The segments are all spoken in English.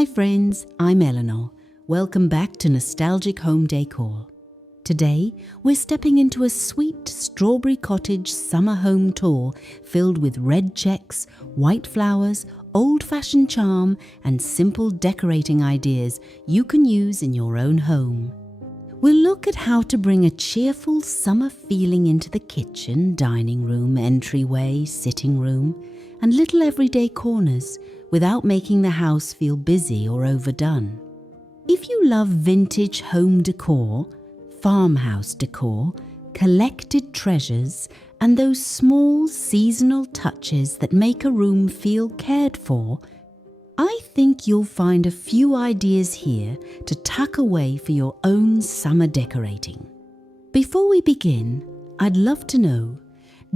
Hi friends, I'm Eleanor. Welcome back to Nostalgic Home Decor. Today, we're stepping into a sweet strawberry cottage summer home tour filled with red checks, white flowers, old-fashioned charm, and simple decorating ideas you can use in your own home. We'll look at how to bring a cheerful summer feeling into the kitchen, dining room, entryway, sitting room, and little everyday corners without making the house feel busy or overdone. If you love vintage home decor, farmhouse decor, collected treasures, and those small seasonal touches that make a room feel cared for, I think you'll find a few ideas here to tuck away for your own summer decorating. Before we begin, I'd love to know,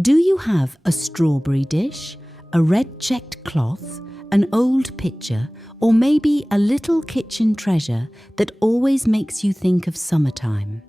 do you have a strawberry dish, a red checked cloth, an old picture, or maybe a little kitchen treasure that always makes you think of summertime?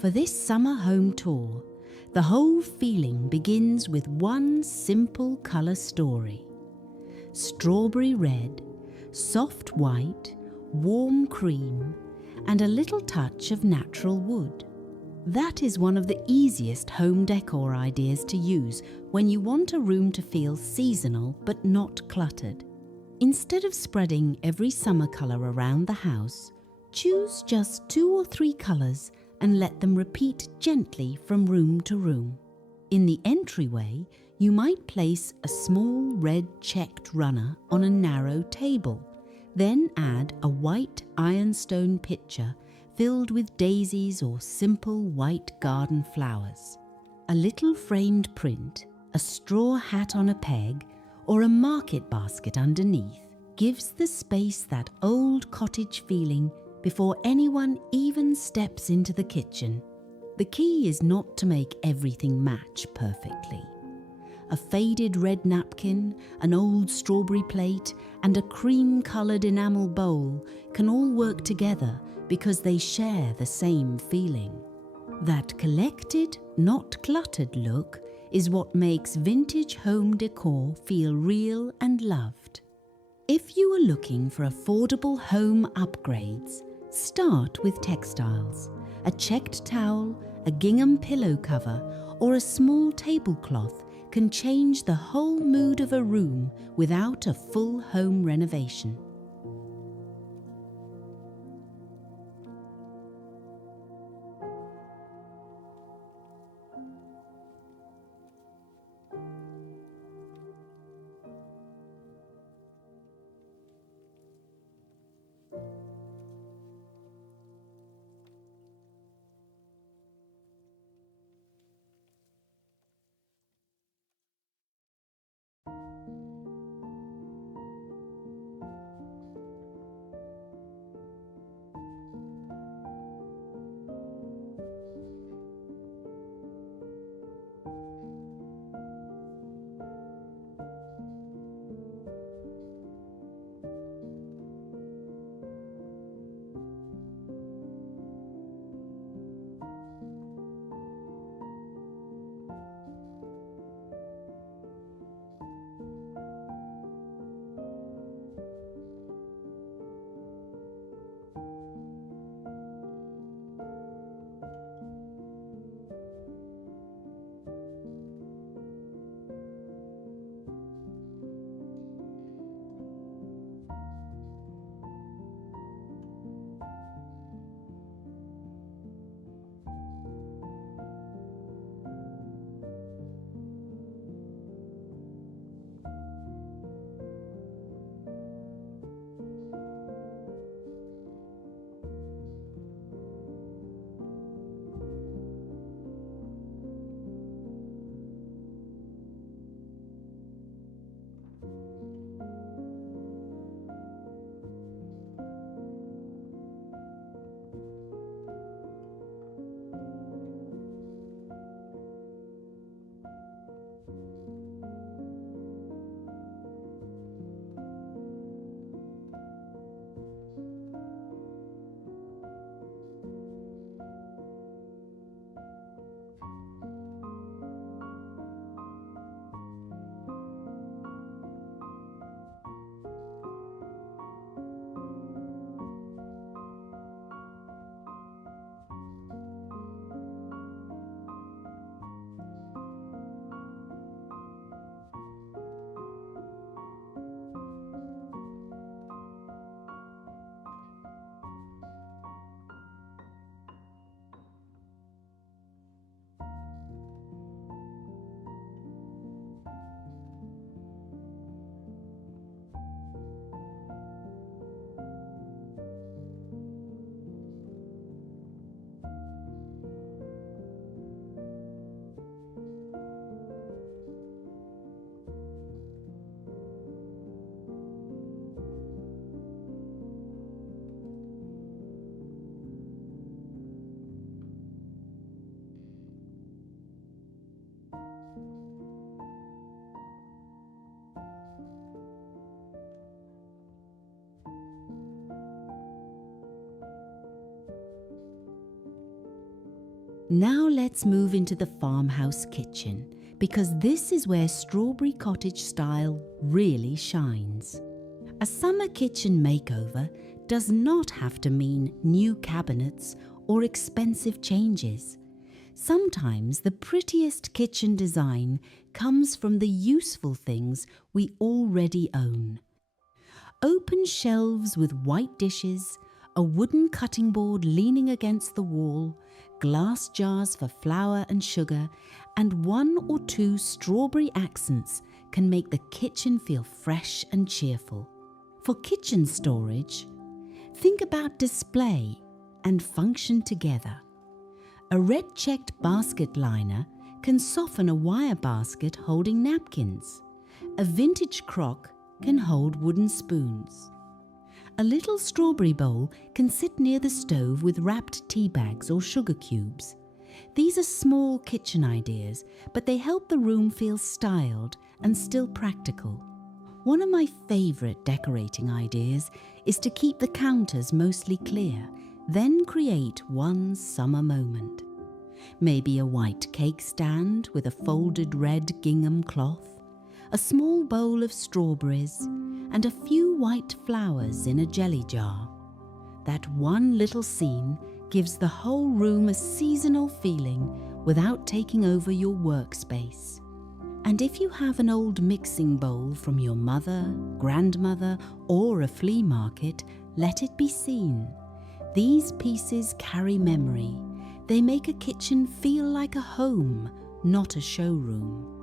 For this summer home tour, the whole feeling begins with one simple colour story. Strawberry red, soft white, warm cream, and a little touch of natural wood. That is one of the easiest home decor ideas to use when you want a room to feel seasonal but not cluttered. Instead of spreading every summer colour around the house, choose just 2 or 3 colours and let them repeat gently from room to room. In the entryway, you might place a small red checked runner on a narrow table, then add a white ironstone pitcher filled with daisies or simple white garden flowers. A little framed print, a straw hat on a peg, or a market basket underneath gives the space that old cottage feeling before anyone even steps into the kitchen. The key is not to make everything match perfectly. A faded red napkin, an old strawberry plate, and a cream-coloured enamel bowl can all work together because they share the same feeling. That collected, not cluttered look is what makes vintage home decor feel real and loved. If you are looking for affordable home upgrades, start with textiles. A checked towel, a gingham pillow cover, or a small tablecloth can change the whole mood of a room without a full home renovation. Now let's move into the farmhouse kitchen, because this is where strawberry cottage style really shines. A summer kitchen makeover does not have to mean new cabinets or expensive changes. Sometimes the prettiest kitchen design comes from the useful things we already own. Open shelves with white dishes, a wooden cutting board leaning against the wall, glass jars for flour and sugar, and 1 or 2 strawberry accents can make the kitchen feel fresh and cheerful. For kitchen storage, think about display and function together. A red-checked basket liner can soften a wire basket holding napkins. A vintage crock can hold wooden spoons. A little strawberry bowl can sit near the stove with wrapped tea bags or sugar cubes. These are small kitchen ideas, but they help the room feel styled and still practical. One of my favourite decorating ideas is to keep the counters mostly clear, then create one summer moment. Maybe a white cake stand with a folded red gingham cloth, a small bowl of strawberries, and a few white flowers in a jelly jar. That one little scene gives the whole room a seasonal feeling without taking over your workspace. And if you have an old mixing bowl from your mother, grandmother, or a flea market, let it be seen. These pieces carry memory. They make a kitchen feel like a home, not a showroom.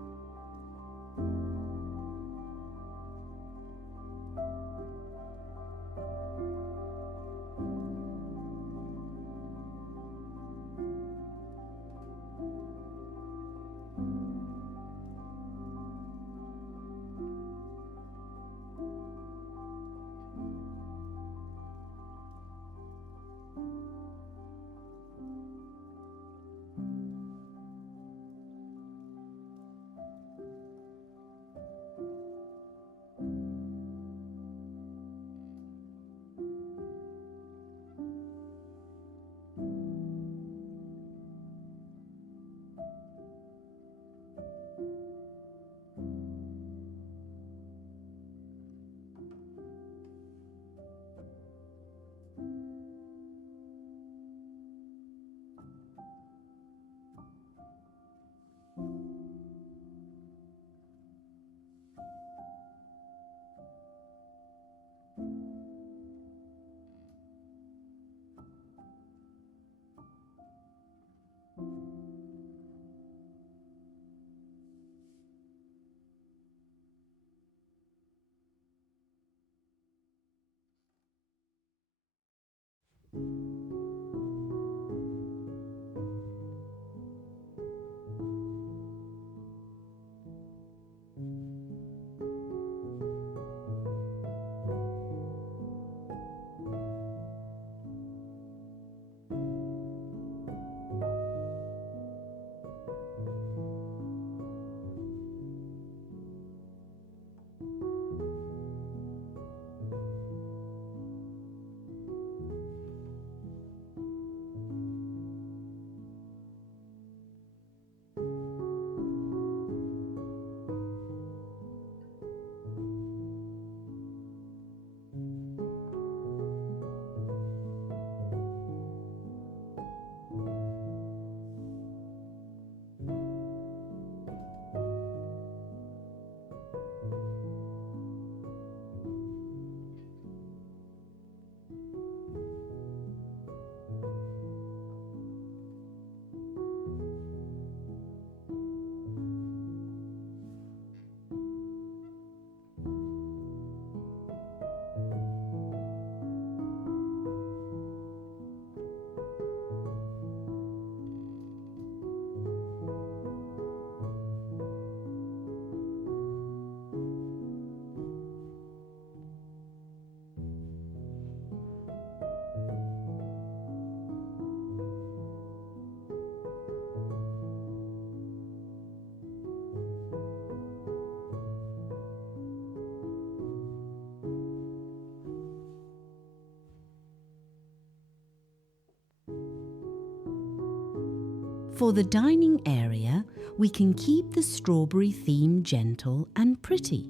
For the dining area, we can keep the strawberry theme gentle and pretty.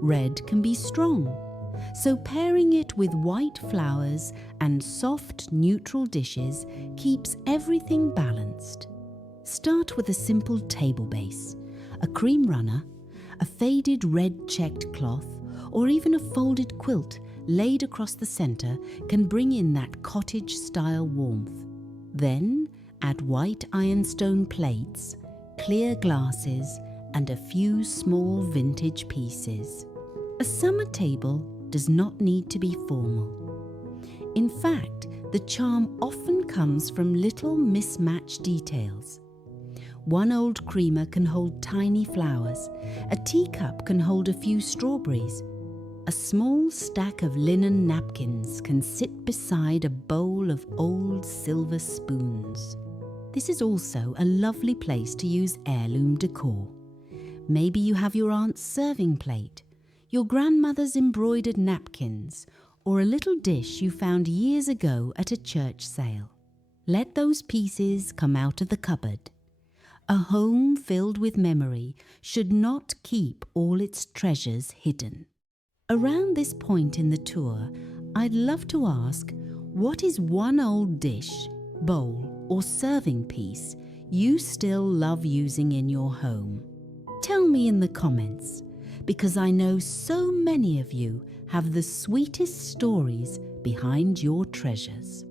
Red can be strong, so pairing it with white flowers and soft, neutral dishes keeps everything balanced. Start with a simple table base, a cream runner, a faded red checked cloth, or even a folded quilt laid across the center can bring in that cottage-style warmth. Then add white ironstone plates, clear glasses, and a few small vintage pieces. A summer table does not need to be formal. In fact, the charm often comes from little mismatched details. One old creamer can hold tiny flowers, a teacup can hold a few strawberries, a small stack of linen napkins can sit beside a bowl of old silver spoons. This is also a lovely place to use heirloom decor. Maybe you have your aunt's serving plate, your grandmother's embroidered napkins, or a little dish you found years ago at a church sale. Let those pieces come out of the cupboard. A home filled with memory should not keep all its treasures hidden. Around this point in the tour, I'd love to ask, what is one old dish, bowl, or serving piece you still love using in your home? Tell me in the comments, because I know so many of you have the sweetest stories behind your treasures.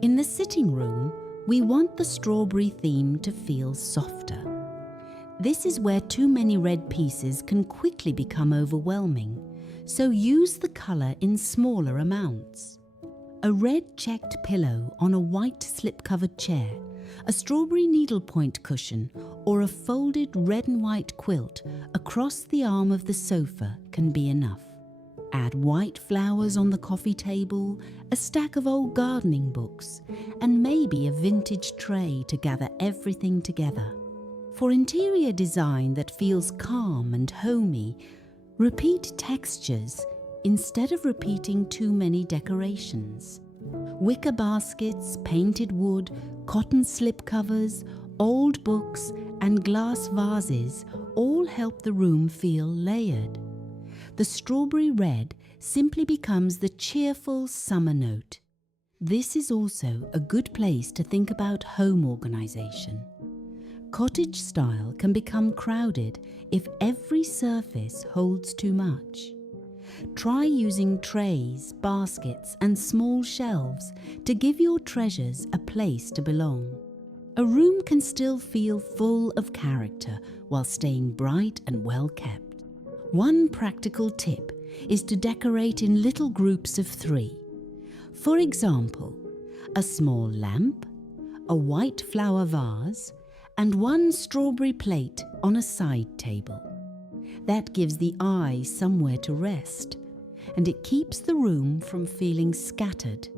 In the sitting room, we want the strawberry theme to feel softer. This is where too many red pieces can quickly become overwhelming, so use the colour in smaller amounts. A red checked pillow on a white slip-covered chair, a strawberry needlepoint cushion, or a folded red and white quilt across the arm of the sofa can be enough. Add white flowers on the coffee table, a stack of old gardening books, and maybe a vintage tray to gather everything together. For interior design that feels calm and homey, repeat textures instead of repeating too many decorations. Wicker baskets, painted wood, cotton slipcovers, old books, and glass vases all help the room feel layered. The strawberry red simply becomes the cheerful summer note. This is also a good place to think about home organization. Cottage style can become crowded if every surface holds too much. Try using trays, baskets, and small shelves to give your treasures a place to belong. A room can still feel full of character while staying bright and well kept. One practical tip is to decorate in little groups of 3. For example, a small lamp, a white flower vase, and one strawberry plate on a side table. That gives the eye somewhere to rest, and it keeps the room from feeling scattered.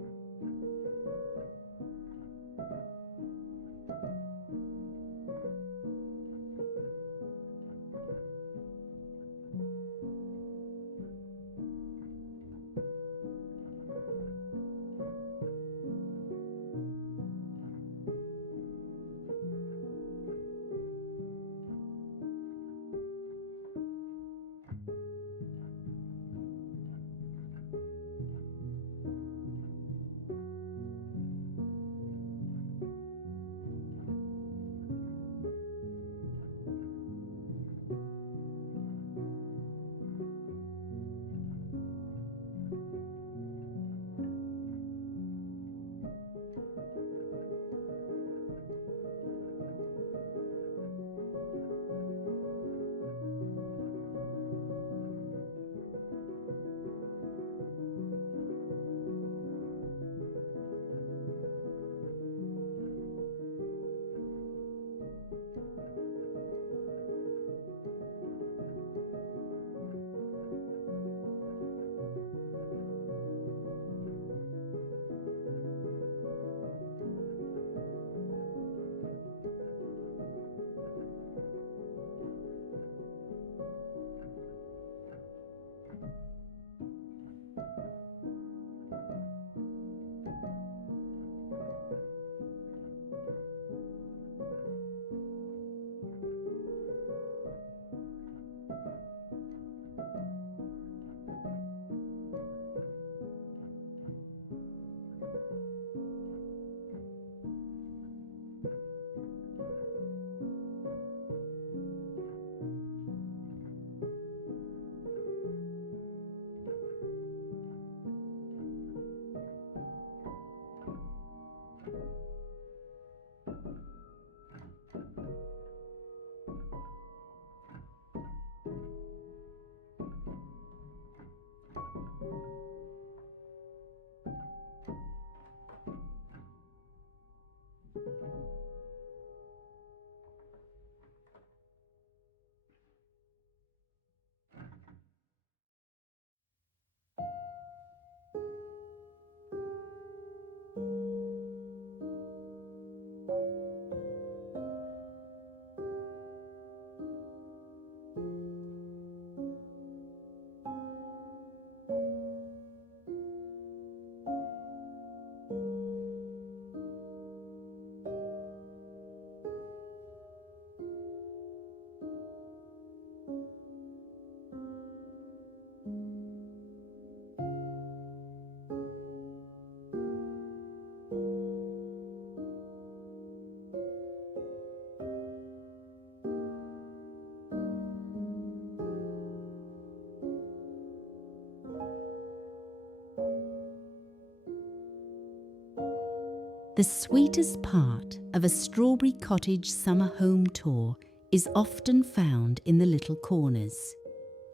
The sweetest part of a Strawberry Cottage summer home tour is often found in the little corners.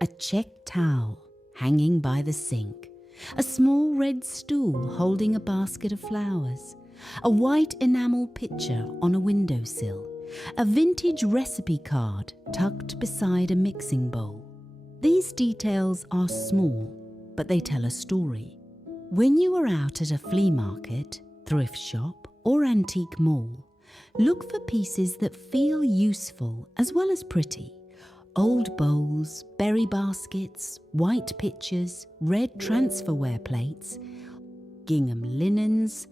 A checked towel hanging by the sink, a small red stool holding a basket of flowers, a white enamel pitcher on a windowsill, a vintage recipe card tucked beside a mixing bowl. These details are small, but they tell a story. When you are out at a flea market, thrift shop, or antique mall, look for pieces that feel useful as well as pretty. Old bowls, berry baskets, white pitchers, red transferware plates, gingham linens,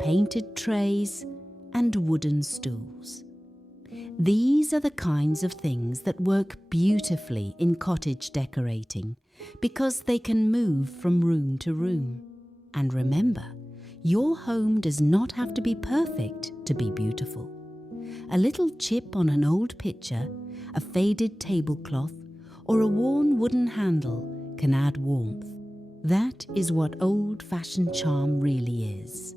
painted trays, and wooden stools. These are the kinds of things that work beautifully in cottage decorating because they can move from room to room. And remember, your home does not have to be perfect to be beautiful. A little chip on an old pitcher, a faded tablecloth, or a worn wooden handle can add warmth. That is what old-fashioned charm really is.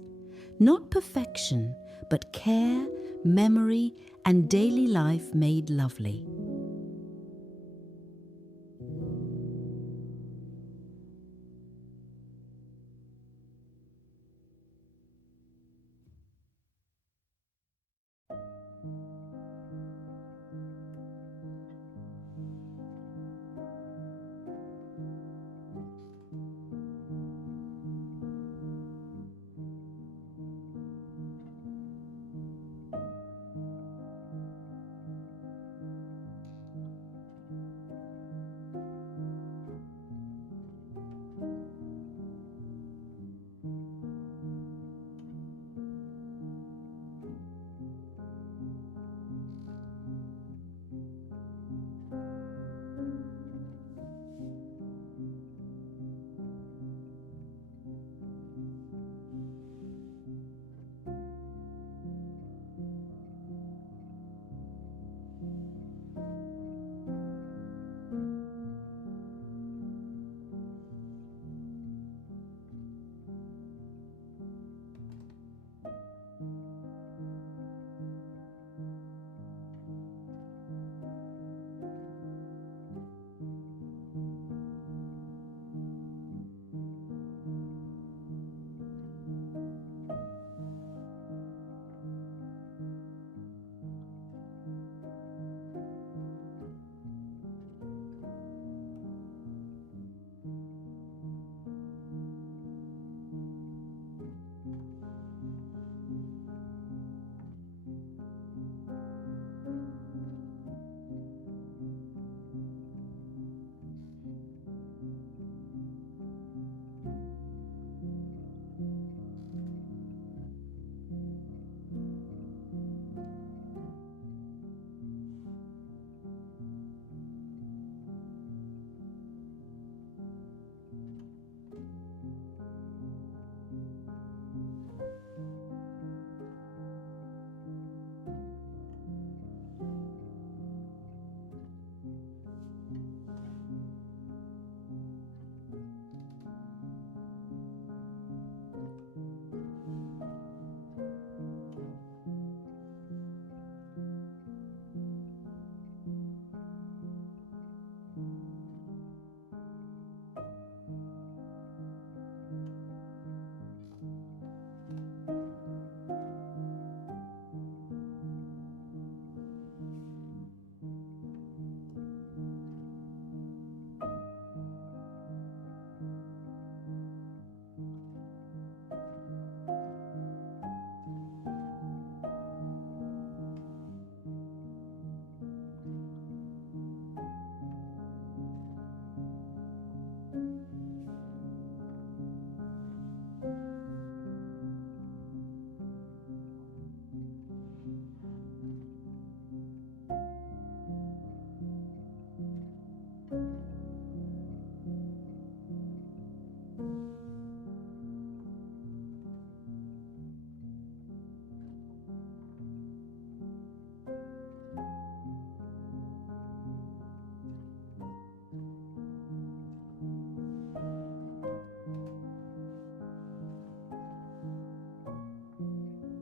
Not perfection, but care, memory, and daily life made lovely.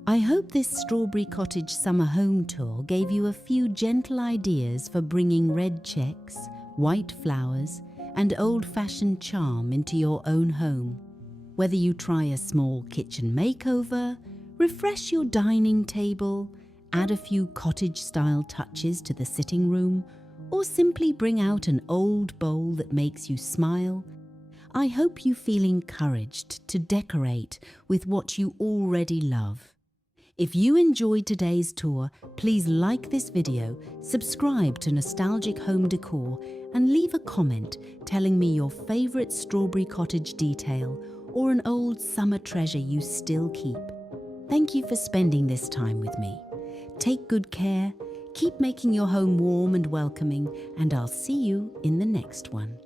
I hope this Strawberry Cottage summer home tour gave you a few gentle ideas for bringing red checks, white flowers, and old-fashioned charm into your own home. Whether you try a small kitchen makeover, refresh your dining table, add a few cottage-style touches to the sitting room, or simply bring out an old bowl that makes you smile, I hope you feel encouraged to decorate with what you already love. If you enjoyed today's tour, please like this video, subscribe to Nostalgic Home Decor, and leave a comment telling me your favourite Strawberry Cottage detail or an old summer treasure you still keep. Thank you for spending this time with me. Take good care, keep making your home warm and welcoming, and I'll see you in the next one.